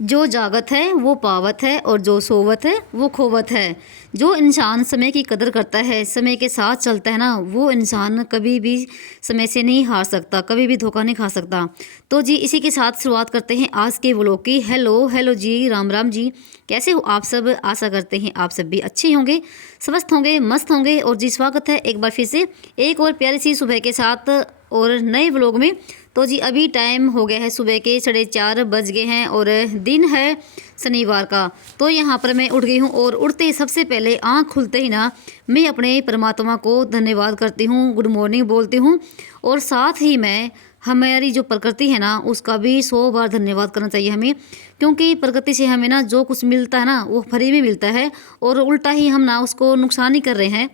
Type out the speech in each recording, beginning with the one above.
जो जागत है वो पावत है और जो सोवत है वो खोवत है। जो इंसान समय की कदर करता है, समय के साथ चलता है ना, वो इंसान कभी भी समय से नहीं हार सकता, कभी भी धोखा नहीं खा सकता। तो जी इसी के साथ शुरुआत करते हैं आज के व्लॉग की। हेलो हेलो जी, राम राम जी। कैसे हो आप सब? आशा करते हैं आप सब भी अच्छे होंगे, स्वस्थ होंगे, मस्त होंगे। और जी स्वागत है एक बार फिर से एक और प्यारी सी सुबह के साथ और नए व्लॉग में। तो जी अभी टाइम हो गया है सुबह के 4:30 बज गए हैं और दिन है शनिवार का। तो यहाँ पर मैं उठ गई हूँ और उठते ही सबसे पहले आँख खुलते ही ना मैं अपने परमात्मा को धन्यवाद करती हूँ, गुड मॉर्निंग बोलती हूँ। और साथ ही मैं हमारी जो प्रकृति है ना उसका भी 100 बार धन्यवाद करना चाहिए हमें, क्योंकि प्रकृति से हमें ना जो कुछ मिलता है ना वो फ्री में मिलता है और उल्टा ही हम ना उसको नुकसान ही कर रहे हैं।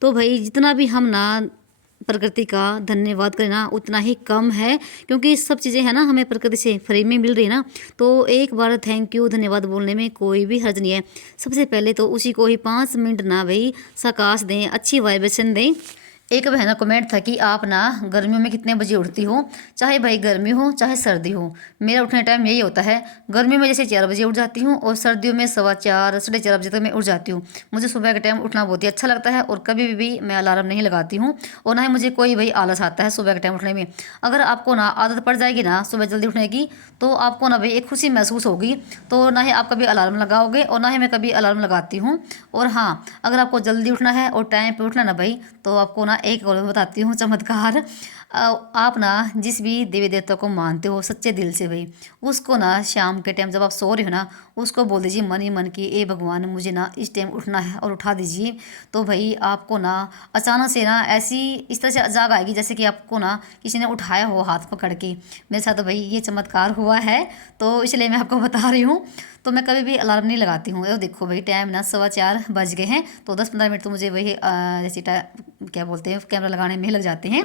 तो भाई जितना भी हम ना प्रकृति का धन्यवाद करें ना उतना ही कम है, क्योंकि सब चीज़ें हैं ना हमें प्रकृति से फ्री में मिल रही है ना। तो एक बार थैंक यू धन्यवाद बोलने में कोई भी हर्ज नहीं है। सबसे पहले तो उसी को ही 5 मिनट ना भाई सकाश दें, अच्छी वाइब्रेशन दें। एक बहन का कमेंट था कि आप ना गर्मियों में कितने बजे उठती हो, चाहे भाई गर्मी हो चाहे सर्दी हो। मेरा उठने टाइम यही होता है, गर्मियों में जैसे 4 बजे उठ जाती हूँ और सर्दियों में 4:15 4:30 बजे तक मैं उठ जाती हूँ। मुझे सुबह के टाइम उठना बहुत ही अच्छा लगता है और कभी भी मैं अलार्म नहीं लगाती हूँ और ना ही मुझे कोई भाई आलस आता है सुबह के टाइम उठने में। अगर आपको ना आदत पड़ जाएगी ना सुबह जल्दी उठने की, तो आपको ना भाई एक खुशी महसूस होगी। तो ना ही आप कभी अलार्म लगाओगे और ना ही मैं कभी अलार्म लगाती हूँ। और हाँ, अगर आपको जल्दी उठना है और टाइम पे उठना ना भाई, तो आपको ना एक और बताती हूँ चमत्कार। आप ना जिस भी देवी देवता को मानते हो सच्चे दिल से भाई, उसको ना शाम के टाइम जब आप सो रहे हो ना उसको बोल दीजिए मन ही मन की, ए भगवान मुझे ना इस टाइम उठना है, और उठा दीजिए। तो भाई आपको ना अचानक से ना ऐसी इस तरह से जाग आएगी जैसे कि आपको ना किसी ने उठाया हो हाथ पकड़ के। मेरे साथ तो भाई ये चमत्कार हुआ है, तो इसलिए मैं आपको बता रही हूँ। तो मैं कभी भी अलार्म नहीं लगाती हूँ। ये देखो भाई टाइम ना 4:15 बज गए हैं, तो 10-15 मिनट तो मुझे वही जैसे क्या बोलते हैं कैमरा लगाने में लग जाते हैं।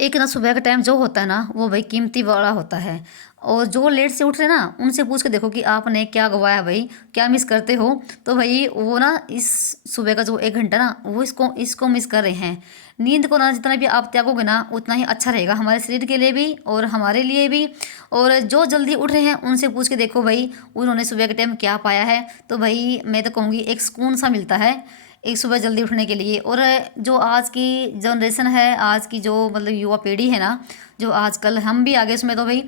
एक ना सुबह का टाइम जो होता है ना वो भाई कीमती वाला होता है। और जो लेट से उठ रहे ना उनसे पूछ के देखो कि आपने क्या गवाया भाई, क्या मिस करते हो। तो भाई वो ना इस सुबह का जो 1 घंटा ना वो इसको इसको मिस कर रहे हैं। नींद को ना जितना भी आप त्यागोगे ना उतना ही अच्छा रहेगा हमारे शरीर के लिए भी और हमारे लिए भी। और जो जल्दी उठ रहे हैं उनसे पूछ के देखो भाई उन्होंने सुबह के टाइम क्या पाया है। तो भाई मैं तो कहूँगी एक सुकून सा मिलता है एक सुबह जल्दी उठने के लिए। और जो आज की जनरेशन है, आज की जो मतलब युवा पीढ़ी है ना, जो आजकल हम भी आगे उसमें, तो भाई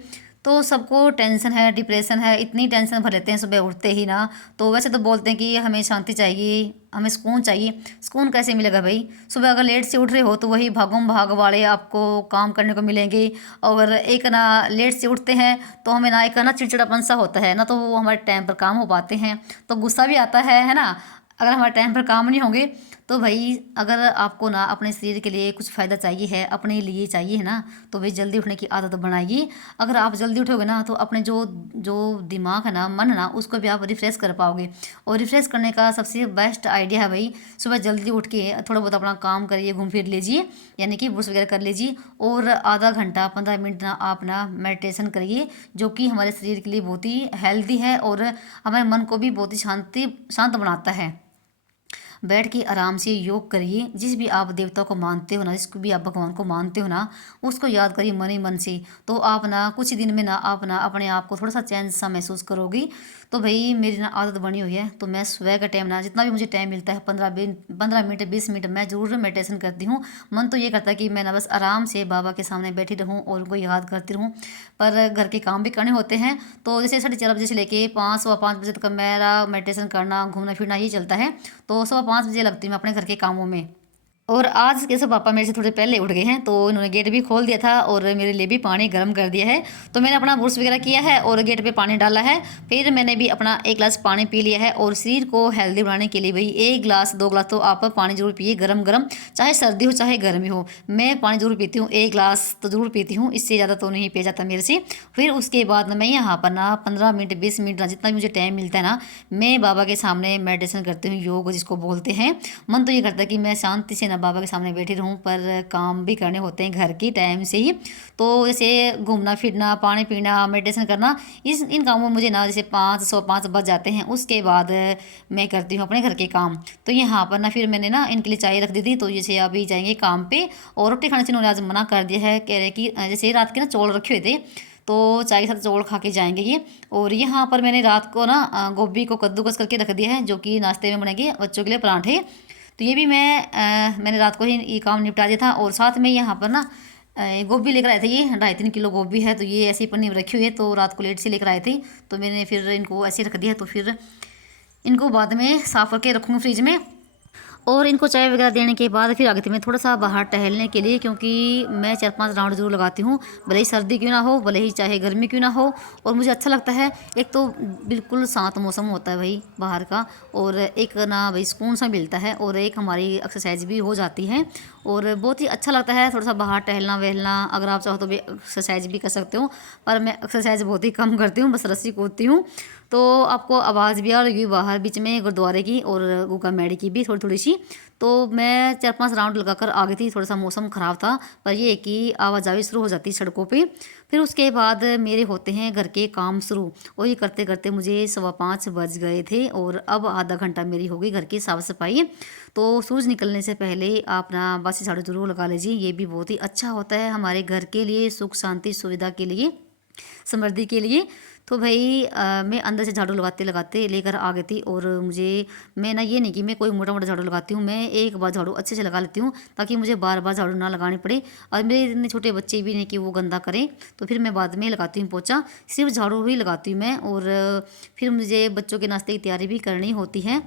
तो सबको टेंशन है, डिप्रेशन है, इतनी टेंशन भर लेते हैं सुबह उठते ही ना। तो वैसे तो बोलते हैं कि हमें शांति चाहिए, हमें सुकून चाहिए। सुकून कैसे मिलेगा भाई? सुबह अगर लेट से उठ रहे हो तो वही भागम भाग वाले आपको काम करने को मिलेंगे। और एक ना लेट से उठते हैं तो हमें ना एक ना चिड़चिड़ापन सा होता है ना, तो वो हमारे टाइम पर काम हो पाते हैं, तो गुस्सा भी आता है ना। अगर हमारे टाइम पर काम नहीं होंगे तो भाई अगर आपको ना अपने शरीर के लिए कुछ फ़ायदा चाहिए है, अपने लिए चाहिए है ना, तो भाई जल्दी उठने की आदत बनाइए। अगर आप जल्दी उठोगे ना तो अपने जो जो दिमाग है ना, मन है ना, उसको भी आप रिफ़्रेश कर पाओगे। और रिफ़्रेश करने का सबसे बेस्ट आइडिया है भाई सुबह जल्दी उठ के थोड़ा बहुत अपना काम करिए, घूम फिर लीजिए, यानी कि ब्रश वगैरह कर लीजिए। और आधा घंटा 15 मिनट ना आप ना मेडिटेशन करिए, जो कि हमारे शरीर के लिए बहुत ही हेल्दी है और हमारे मन को भी बहुत ही शांत बनाता है। बैठ के आराम से योग करिए। जिस भी आप देवता को मानते हो ना, जिसको भी आप भगवान को मानते हो ना, उसको याद करिए मन ही मन से। तो आप ना कुछ दिन में ना आप ना अपने आप को थोड़ा सा चैन सा महसूस करोगी। तो भाई मेरी ना आदत बनी हुई है, तो मैं सुबह का टाइम ना जितना भी मुझे टाइम मिलता है 15 मिनट 20 मिनट मैं ज़रूर मेडिटेशन करती हूँ। मन तो ये करता है कि मैं ना बस आराम से बाबा के सामने बैठी रहूँ और उनको याद करती रहूँ, पर घर के काम भी करने होते हैं। तो जैसे 4:30 बजे से लेके 5 सवा 5 बजे तक मेरा मेडिटेशन करना, घूमना फिरना ही चलता है। तो 5:15 बजे लगती हूँ मैं अपने घर के कामों में। और आज कैसे पापा मेरे से थोड़े पहले उठ गए हैं, तो इन्होंने गेट भी खोल दिया था और मेरे लिए भी पानी गर्म कर दिया है। तो मैंने अपना ब्रश वगैरह किया है और गेट पे पानी डाला है। फिर मैंने भी अपना 1 गिलास पानी पी लिया है। और शरीर को हेल्दी बनाने के लिए भाई 1 गिलास 2 गिलास तो आप पानी जरूर पिए, गरम गरम, चाहे सर्दी हो चाहे गर्मी हो। मैं पानी जरूर पीती हूँ, 1 गिलास तो जरूर पीती हूँ, इससे ज़्यादा तो नहीं पिया जाता मेरे से। फिर उसके बाद मैं यहाँ पर ना 15 मिनट 20 मिनट जितना भी मुझे टाइम मिलता है ना, मैं बाबा के सामने मेडिटेशन करती हूँ, योग जिसको बोलते हैं। मन तो ये करता है कि मैं शांति से ना बाबा के सामने बैठी रहूँ, पर काम भी करने होते हैं घर की टाइम से ही। तो जैसे घूमना फिरना, पानी पीना, मेडिटेशन करना, इन कामों में मुझे ना जैसे 5 सवा 5 बज जाते हैं। उसके बाद मैं करती हूँ अपने घर के काम। तो यहाँ पर ना फिर मैंने ना इनके लिए चाय रख दी थी, तो जैसे अभी जाएंगे काम पे। और रोटी खाने से इन्होंने आज मना कर दिया है, कह रहे कि जैसे रात के ना चौल रखे हुए थे, तो चाय के साथ चौल खा के जाएंगे ये। और यहाँ पर मैंने रात को ना गोभी को कद्दूकस करके रख दिया है, जो कि नाश्ते में बनेंगे बच्चों के लिए पराठे। तो ये भी मैंने रात को ही ये काम निपटा दिया था। और साथ में यहाँ पर ना गोभी लेकर आए थे, ये 2.5-3 किलो गोभी है। तो ये ऐसी पन्नी में रखी हुई है, तो रात को लेट से लेकर आए थे, तो मैंने फिर इनको ऐसे रख दिया। तो फिर इनको बाद में साफ़ करके रखूँगी फ्रिज में। और इनको चाय वगैरह देने के बाद फिर आगे थी मैं थोड़ा सा बाहर टहलने के लिए, क्योंकि मैं 4-5 राउंड ज़रूर लगाती हूँ, भले ही सर्दी क्यों ना हो, भले ही चाहे गर्मी क्यों ना हो। और मुझे अच्छा लगता है, एक तो बिल्कुल शांत मौसम होता है भाई बाहर का, और एक ना भाई सुकून सा मिलता है, और एक हमारी एक्सरसाइज भी हो जाती है, और बहुत ही अच्छा लगता है थोड़ा सा बाहर टहलना वहलना। अगर आप चाहो तो भी एक्सरसाइज भी कर सकते हो, पर मैं एक्सरसाइज बहुत ही कम करती हूँ, बस रस्सी कूदती हूँ। तो आपको आवाज़ भी आ रही बाहर बीच में गुरुद्वारे की और गूगा मैडी की भी थोड़ी थोड़ी सी। तो मैं 4-5 राउंड लगाकर आ गई थी, थोड़ा सा मौसम ख़राब था, पर ये कि आवाजाही शुरू हो जाती सड़कों पे। फिर उसके बाद मेरे होते हैं घर के काम शुरू, और ये करते करते मुझे 4:15 बज गए थे, और अब आधा घंटा मेरी हो गई घर की साफ़ सफाई। तो सूरज निकलने से पहले आप ना बासी झाड़ू जरूर लगा लीजिए, ये भी बहुत ही अच्छा होता है हमारे घर के लिए, सुख शांति सुविधा के लिए, समृद्धि के लिए। तो भाई मैं अंदर से झाड़ू लगाते लगाते लेकर आ गई थी। और मैं ना ये नहीं कि मैं कोई मोटा मोटा झाड़ू लगाती हूँ, मैं एक बार झाड़ू अच्छे से लगा लेती हूँ, ताकि मुझे बार बार झाड़ू ना लगानी पड़े। और मेरे इतने छोटे बच्चे भी नहीं कि वो गंदा करें, तो फिर मैं बाद में लगाती हूँ पोछा, सिर्फ झाड़ू ही लगाती हूँ मैं। और फिर मुझे बच्चों के नाश्ते की तैयारी भी करनी होती है।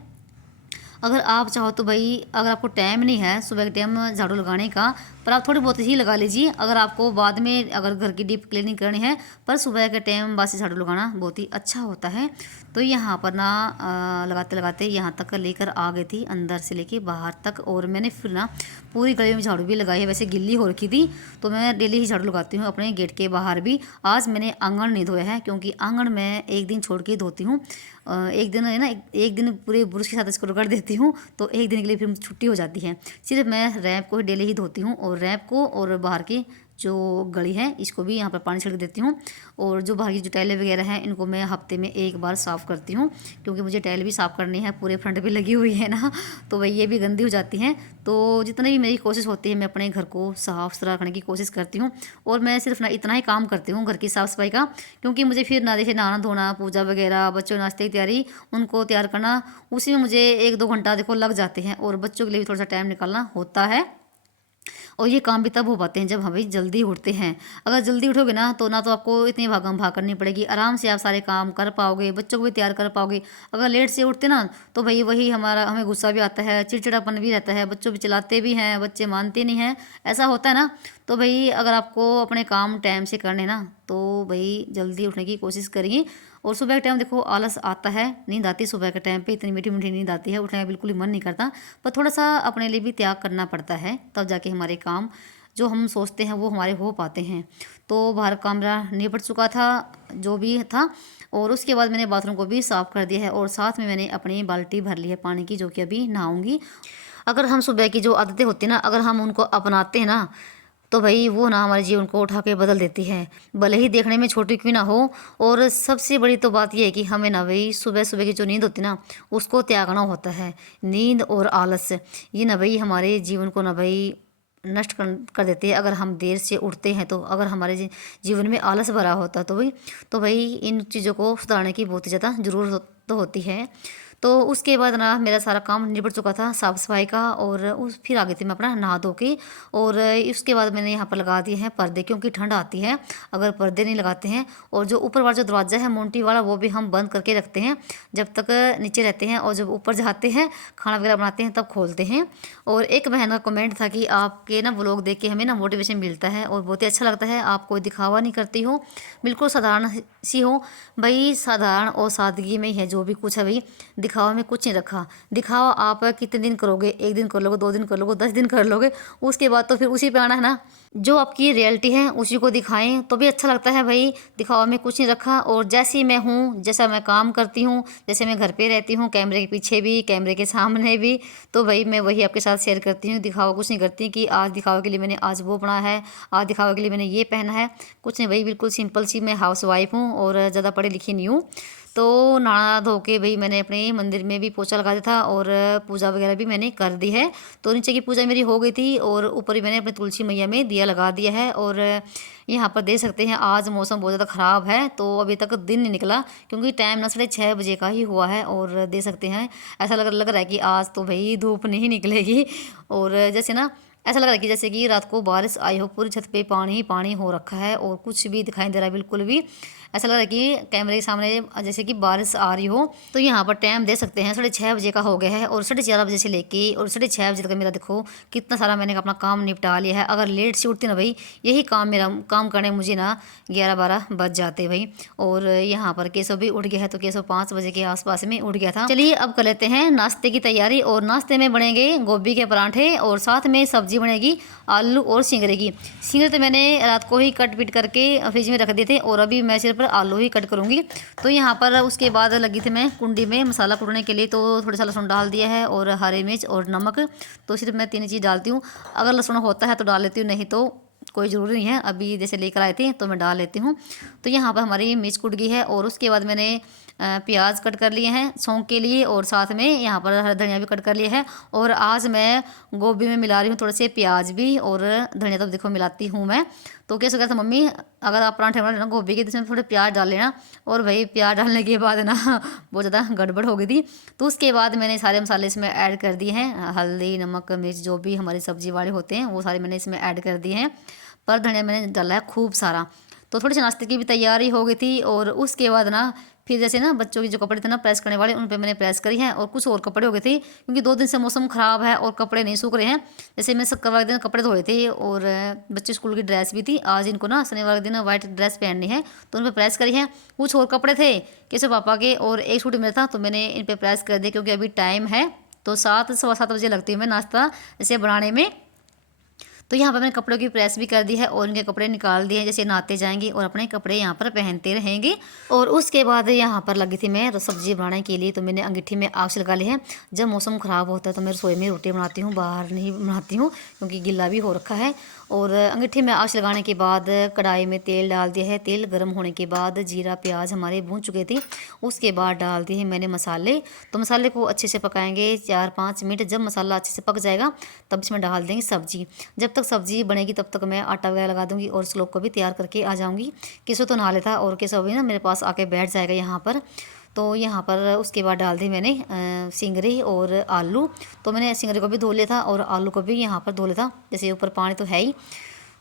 अगर आप चाहो तो भाई, अगर आपको टाइम नहीं है सुबह के टाइम झाड़ू लगाने का, पर आप थोड़ी बहुत ही लगा लीजिए, अगर आपको बाद में अगर घर की डीप क्लीनिंग करनी है। पर सुबह के टाइम बासी झाड़ू लगाना बहुत ही अच्छा होता है। तो यहाँ पर ना लगाते लगाते यहाँ तक लेकर आ गई थी, अंदर से लेके बाहर तक। और मैंने फिर ना पूरी गली में झाड़ू भी लगाई है, वैसे गिल्ली हो रखी थी, तो मैं डेली ही झाड़ू लगाती हूँ अपने गेट के बाहर भी। आज मैंने आंगन नहीं धोया है, क्योंकि आंगन मैं एक दिन छोड़ के धोती हूँ। एक दिन है ना, एक दिन पूरे ब्रश के साथ इसको रगड़ देती हूँ, तो एक दिन के लिए फिर छुट्टी हो जाती है। सिर्फ मैं रैंप को ही डेली ही धोती हूँ, और रैंप को और बाहर की जो गली है इसको भी यहाँ पर पानी छिड़क देती हूँ। और जो बाहर की जो टाइलें वगैरह हैं इनको मैं हफ्ते में एक बार साफ़ करती हूँ, क्योंकि मुझे टाइल भी साफ़ करनी है, पूरे फ्रंट पे लगी हुई है ना, तो वही ये भी गंदी हो जाती हैं। तो जितनी भी मेरी कोशिश होती है मैं अपने घर को साफ़ सुथरा रखने की कोशिश करती हूँ। और मैं सिर्फ ना इतना ही काम करती हूँ घर की साफ़ सफाई का, क्योंकि मुझे फिर ना देखिए नहाना धोना, पूजा वगैरह, बच्चों नाश्ते की तैयारी, उनको तैयार करना, उसी में मुझे 1-2 घंटा देखो लग जाते हैं। और बच्चों के लिए भी थोड़ा सा टाइम निकालना होता है। और ये काम भी तब हो पाते हैं जब हम भाई जल्दी उठते हैं। अगर जल्दी उठोगे ना, तो ना तो आपको इतनी भागम भाग करनी पड़ेगी, आराम से आप सारे काम कर पाओगे, बच्चों को भी तैयार कर पाओगे। अगर लेट से उठते ना, तो भाई वही हमें गुस्सा भी आता है, चिड़चिड़ापन भी रहता है, बच्चों भी चलाते भी हैं, बच्चे मानते नहीं हैं, ऐसा होता है ना। तो भाई अगर आपको अपने काम टाइम से करने ना, तो भाई जल्दी उठने की कोशिश करिए। और सुबह के टाइम देखो आलस आता है, नींद आती है सुबह के टाइम पे, इतनी मीठी मीठी नींद आती है, उठने का बिल्कुल ही मन नहीं करता। पर थोड़ा सा अपने लिए भी त्याग करना पड़ता है, तब जाके हमारे काम जो हम सोचते हैं वो हमारे हो पाते हैं। तो बाहर का मेरा निपट चुका था जो भी था, और उसके बाद मैंने बाथरूम को भी साफ़ कर दिया है, और साथ में मैंने अपनी बाल्टी भर ली है पानी की, जो कि अभी नहाऊंगी। अगर हम सुबह की जो आदतें होती हैं ना, अगर हम उनको अपनाते हैं ना, तो भाई वो ना हमारे जीवन को उठा के बदल देती है, भले ही देखने में छोटी क्यों ना हो। और सबसे बड़ी तो बात यह है कि हमें ना भाई सुबह सुबह की जो नींद होती है ना, उसको त्यागना होता है। नींद और आलस ये ना भाई हमारे जीवन को ना भाई नष्ट कर देते हैं। अगर हम देर से उठते हैं, तो अगर हमारे जीवन में आलस भरा होता है, तो भाई इन चीज़ों को सुधारने की बहुत ही ज़्यादा ज़रूरत तो होती है। तो उसके बाद ना मेरा सारा काम निपट चुका था साफ़ सफाई का, और फिर आ गई थी मैं अपना नहा धो के। और उसके बाद मैंने यहाँ पर लगा दिए हैं पर्दे, क्योंकि ठंड आती है अगर पर्दे नहीं लगाते हैं। और जो ऊपर वाला जो दरवाज़ा है मोंटी वाला, वो भी हम बंद करके रखते हैं जब तक नीचे रहते हैं, और जब ऊपर जाते हैं खाना वगैरह बनाते हैं तब खोलते हैं। और एक बहन का कमेंट था कि आपके ना व्लॉग देख के हमें ना मोटिवेशन मिलता है, और बहुत ही अच्छा लगता है, आप कोई दिखावा नहीं करती हो, बिल्कुल साधारण सी हो भाई, साधारण और सादगी में ही है जो भी कुछ है भाई, दिखावा में कुछ नहीं रखा। दिखावा आप कितने दिन करोगे, 1 दिन कर लोगे, 2 दिन कर लोगे, 10 दिन कर लोगे, उसके बाद तो फिर उसी पे आना है ना। जो आपकी रियलिटी है उसी को दिखाएं तो भी अच्छा लगता है भाई, दिखावा में कुछ नहीं रखा। और जैसी मैं हूँ, जैसा मैं काम करती हूँ, जैसे मैं घर पे रहती हूँ, कैमरे के पीछे भी, कैमरे के सामने भी, तो भाई मैं वही आपके साथ शेयर करती हूँ। दिखावा कुछ नहीं करती कि आज दिखावा के लिए मैंने आज वो बनाया है, आज दिखावा के लिए मैंने ये पहना है, कुछ नहीं भाई, बिल्कुल सिंपल सी मैं हाउस वाइफ हूँ, और ज़्यादा पढ़ी लिखी नहीं हूँ। तो नहा धो के भाई मैंने अपने मंदिर में भी पोछा लगा दिया था, और पूजा वगैरह भी मैंने कर दी है। तो नीचे की पूजा मेरी हो गई थी, और ऊपर ही मैंने अपने तुलसी मैया में दिया दिया लगा दिया है। और यहाँ पर देख सकते हैं आज मौसम बहुत ज़्यादा ख़राब है, तो अभी तक दिन नहीं निकला क्योंकि टाइम ना 6:30 बजे का ही हुआ है। और देख सकते हैं ऐसा लग रहा है कि आज तो भाई धूप नहीं निकलेगी। और जैसे ना ऐसा लग रहा है कि जैसे कि रात को बारिश आई हो, पूरी छत पे पानी ही पानी हो रखा है और कुछ भी दिखाई दे रहा है बिल्कुल भी। ऐसा लग रहा है कि कैमरे के सामने जैसे कि बारिश आ रही हो। तो यहाँ पर टाइम दे सकते हैं 6:30 बजे का हो गया है और 4:30 बजे से लेके और 6:30 बजे तक मेरा देखो कितना सारा मैंने अपना काम निपटा लिया है। अगर लेट से उठती ना भाई, यही काम मेरा काम करने मुझे ना 11-12 बज जाते भाई। और यहाँ पर केशव भी उठ गया है, तो केशव 5 बजे के आसपास में उठ गया था। चलिए अब कर लेते हैं नाश्ते की तैयारी। और नाश्ते में बनेंगे गोभी के पराठे और साथ में सब्जी बनेगी आलू और सिंगरे की। सिंगरे तो मैंने रात को ही कट पीट करके फ्रिज में रख दिए थे और अभी मैं सिर्फ आलू ही कट करूँगी। तो यहाँ पर उसके बाद लगी थी मैं कुंडी में मसाला कूटने के लिए, तो थोड़ा सा लहसुन डाल दिया है और हरी मिर्च और नमक। तो सिर्फ मैं 3 चीज़ डालती हूँ। अगर लहसुन होता है तो डाल लेती हूँ, नहीं तो कोई ज़रूरी नहीं है। अभी जैसे लेकर आए थे तो मैं डाल लेती हूँ। तो यहाँ पर हमारी मिर्च कुट गई है और उसके बाद मैंने प्याज कट कर लिए हैं सौंग के लिए और साथ में यहाँ पर हरा धनिया भी कट कर लिया है। और आज मैं गोभी में मिला रही हूँ थोड़े से प्याज भी और धनिया, तो देखो मिलाती हूँ मैं। तो कैसे कहता मम्मी अगर आप पराठे बना लेना गोभी के तो इसमें थोड़े प्याज डाल लेना। और भाई प्याज डालने के बाद ना बहुत ज़्यादा गड़बड़ हो गई थी। तो उसके बाद मैंने सारे मसाले इसमें ऐड कर दिए हैं, हल्दी नमक मिर्च जो भी हमारी सब्जी वाले होते हैं वो सारे मैंने इसमें ऐड कर दिए हैं। पर धनिया मैंने डाला है खूब सारा। तो थोड़ी सी नाश्ते की भी तैयारी हो गई थी। और उसके बाद ना फिर जैसे ना बच्चों के जो कपड़े थे ना प्रेस करने वाले, उन पे मैंने प्रेस करी हैं। और कुछ और कपड़े हो गए थे क्योंकि 2 दिन से मौसम ख़राब है और कपड़े नहीं सूख रहे हैं। जैसे मैं शुक्रवार के दिन कपड़े धोए थे और बच्चे स्कूल की ड्रेस भी थी। आज इनको ना शनिवार के दिन वाइट ड्रेस पहननी है तो उन पर प्रेस करी है। कुछ और कपड़े थे कैसे पापा के और एक सूट मेरा था, तो मैंने इन पर प्रेस कर दिया क्योंकि अभी टाइम है। तो 7-7:15 बजे लगती हूँ मैं नाश्ता जैसे बनाने में। तो यहाँ पर मैंने कपड़ों की प्रेस भी कर दी है और इनके कपड़े निकाल दिए हैं, जैसे नहाते जाएंगे और अपने कपड़े यहाँ पर पहनते रहेंगे। और उसके बाद यहाँ पर लगी थी मैं सब्जी बनाने के लिए, तो मैंने अंगीठी में आग लगा ली है। जब मौसम ख़राब होता है तो मैं रसोई में रोटी बनाती हूँ, बाहर नहीं बनाती हूँ क्योंकि गिल्ला भी हो रखा है। और अंगीठी में आग लगाने के बाद कढ़ाई में तेल डाल दिया है। तेल गर्म होने के बाद जीरा प्याज हमारे भून चुके थे, उसके बाद डाल दिए हैं मैंने मसाले। तो मसाले को अच्छे से पकाएंगे 4-5 मिनट। जब मसाला अच्छे से पक जाएगा तब इसमें डाल देंगे सब्जी। जब तक सब्जी बनेगी तब तक मैं आटा वगैरह लगा दूंगी और श्लोक को भी तैयार करके आ जाऊंगी। केशव तो नहा लेता और केशव भी ना मेरे पास आके बैठ जाएगा यहाँ पर। तो यहाँ पर उसके बाद डाल दी मैंने सिंगरी और आलू। तो मैंने सिंगरी को भी धो लिया था और आलू को भी यहाँ पर धो लिया था, जैसे ऊपर पानी तो है ही।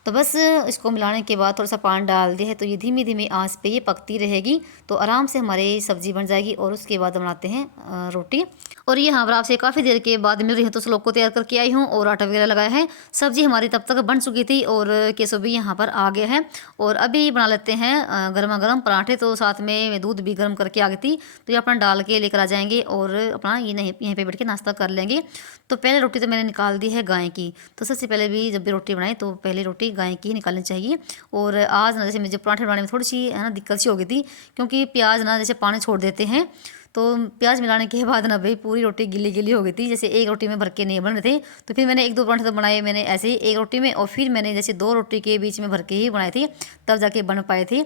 तो बस इसको मिलाने के बाद थोड़ा सा पानी डाल दिया है, तो ये धीमी धीमी आंच पे ये पकती रहेगी तो आराम से हमारी सब्जी बन जाएगी। और उसके बाद बनाते हैं रोटी। और यहाँ पर आपसे काफ़ी देर के बाद मिल रही है, तो श्लोक को तैयार करके आई हूँ और आटा वगैरह लगाया है। सब्जी हमारी तब तक बन चुकी थी और केशव भी यहाँ पर आ गया है। और अभी बना लेते हैं गर्मा गर्म पराठे। तो साथ में दूध भी गर्म करके आ गई थी, तो ये अपना डाल के लेकर आ जाएंगे और अपना ये नहीं यहीं पे बैठ के नाश्ता कर लेंगे। तो पहले रोटी तो मैंने निकाल दी है गाय की। तो सबसे पहले भी जब भी रोटी बनाए तो पहले रोटी गाय की ही निकालनी चाहिए। और आज ना जैसे मुझे पराठे बनाने में थोड़ी सी है ना दिक्कत सी हो गई थी क्योंकि प्याज ना जैसे पानी छोड़ देते हैं। तो प्याज मिलाने के बाद ना भाई पूरी रोटी गिली गिली हो गई थी, जैसे एक रोटी में भर के नहीं बन रहे थे। तो फिर मैंने 1-2 पराठे तो बनाए मैंने ऐसे ही एक रोटी में, और फिर मैंने जैसे 2 रोटी के बीच में भर के ही बनाए थे तब जाके बन पाए थे।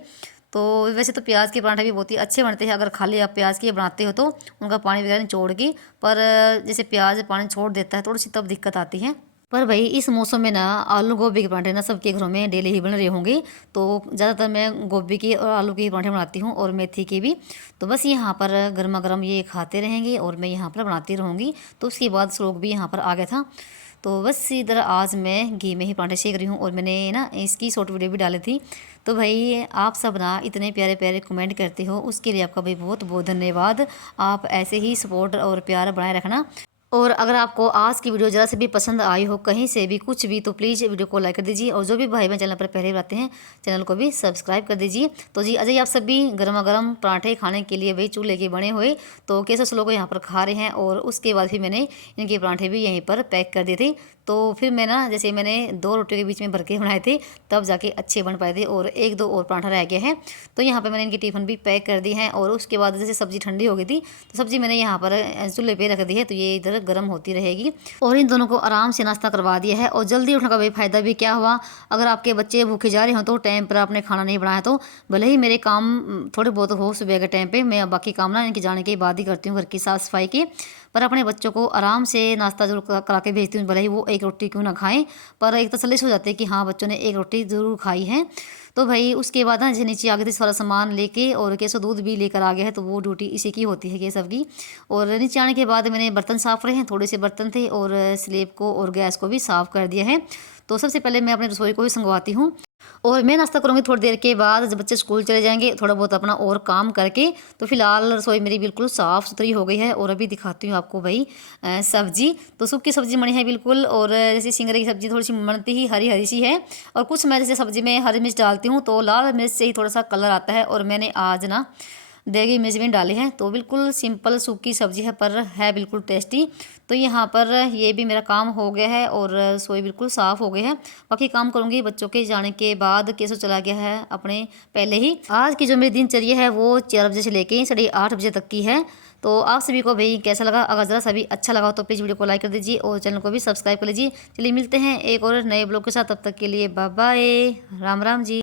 तो वैसे तो प्याज के पराठे भी बहुत ही अच्छे बनते हैं अगर खाली आप प्याज के बनाते हो तो, उनका पानी वगैरह निचोड़ के। पर जैसे प्याज पानी छोड़ देता है थोड़ी सी तब दिक्कत आती है। पर भाई इस मौसम में ना आलू गोभी के पराठे ना सबके घरों में डेली ही बन रहे होंगे। तो ज़्यादातर मैं गोभी के और आलू के पराठे बनाती हूँ और मेथी के भी। तो बस यहाँ पर गर्मा गर्म ये खाते रहेंगे और मैं यहाँ पर बनाती रहूँगी। तो उसके बाद श्लोक भी यहाँ पर आ गया था। तो बस इधर आज मैं घी में ही पराठे सेक रही हूँ और मैंने ना इसकी शॉर्ट वीडियो भी डाली थी। तो भाई आप सब ना इतने प्यारे प्यारे कमेंट करते हो, उसके लिए आपका भाई बहुत बहुत धन्यवाद। आप ऐसे ही सपोर्ट और प्यार बनाए रखना। और अगर आपको आज की वीडियो ज़रा से भी पसंद आई हो कहीं से भी कुछ भी, तो प्लीज़ वीडियो को लाइक कर दीजिए। और जो भी भाई बहन चैनल पर पहले बार आते हैं चैनल को भी सब्सक्राइब कर दीजिए। तो जी अजय आप सभी गर्मा गर्म पराठे खाने के लिए भाई चूल्हे के बने हुए तो कैसे लोग यहाँ पर खा रहे हैं। और उसके बाद फिर मैंने इनके पराठे भी यहीं पर पैक कर दिए थे। तो फिर मैं ना जैसे मैंने 2 रोटियों के बीच में भर के बनाए थे तब जाके अच्छे बन पाए थे और 1-2 और पराठा रह गया है। तो यहाँ पर मैंने इनकी टिफ़िन भी पैक कर दी है। और उसके बाद जैसे सब्ज़ी ठंडी हो गई थी तो सब्ज़ी मैंने यहाँ पर चूल्हे पे रख दी है, तो ये इधर गर्म होती रहेगी। और इन दोनों को आराम से नाश्ता करवा दिया है। और जल्दी उठने का भाई फ़ायदा भी क्या हुआ, अगर आपके बच्चे भूखे जा रहे हों तो टाइम पर आपने खाना नहीं बनाया तो भले ही मेरे काम थोड़े बहुत हो सुबह के टाइम पर, मैं बाकी काम ना इनके जाने के बाद ही करती हूँ घर की साफ़ सफाई के। पर अपने बच्चों को आराम से नाश्ता ज़रूर करा के भेजती हूँ, भले ही वो एक रोटी क्यों ना खाएँ, पर एक तसल्ली से हो जाती है कि हाँ, बच्चों ने एक रोटी ज़रूर खाई है। तो भई उसके बाद ना जैसे नीचे आ गए थे, सारा सामान लेके और केशव दूध भी लेकर आ गया है, तो वो ड्यूटी इसी की होती है केशव की। और नीचे आने के बाद मैंने बर्तन साफ़ रहे हैं, थोड़े से बर्तन थे और स्लैब को और गैस को भी साफ़ कर दिया है। तो सबसे पहले मैं अपनी रसोई को ही संगवाती हूँ और मैं नाश्ता करूँगी थोड़ी देर के बाद, जब बच्चे स्कूल चले जाएँगे थोड़ा बहुत अपना और काम करके। तो फिलहाल रसोई मेरी बिल्कुल साफ़ सुथरी हो गई है और अभी दिखाती हूँ आपको भई सब्ज़ी। तो सूखी सब्ज़ी बनी है बिल्कुल, और जैसे सिंगरे की सब्ज़ी थोड़ी-सी बनती ही हरी-हरी सी है, और कुछ मैं जैसे सब्ज़ी में हरी मिर्च डालती हूँ तो लाल मिर्च से ही थोड़ा-सा कलर आता है, और मैंने आज ना देगी मिर्च भी डाली है। तो बिल्कुल सिंपल सूखी सब्ज़ी है, पर है बिल्कुल टेस्टी। तो यहाँ पर ये भी मेरा काम हो गया है और रसोई बिल्कुल साफ़ हो गई है। बाकी काम करूँगी बच्चों के जाने के बाद। केशव चला गया है अपने पहले ही। आज की जो मेरी दिनचर्या है वो 4 बजे से लेके 8:30 बजे तक की है। तो आप सभी को भाई कैसा लगा? अगर ज़रा सा भी अच्छा लगा हो तो प्लीज़ वीडियो को लाइक कर दीजिए और चैनल को भी सब्सक्राइब कर लीजिए। चलिए मिलते हैं एक और नए ब्लॉग के साथ, तब तक के लिए बाय बाय। राम राम जी।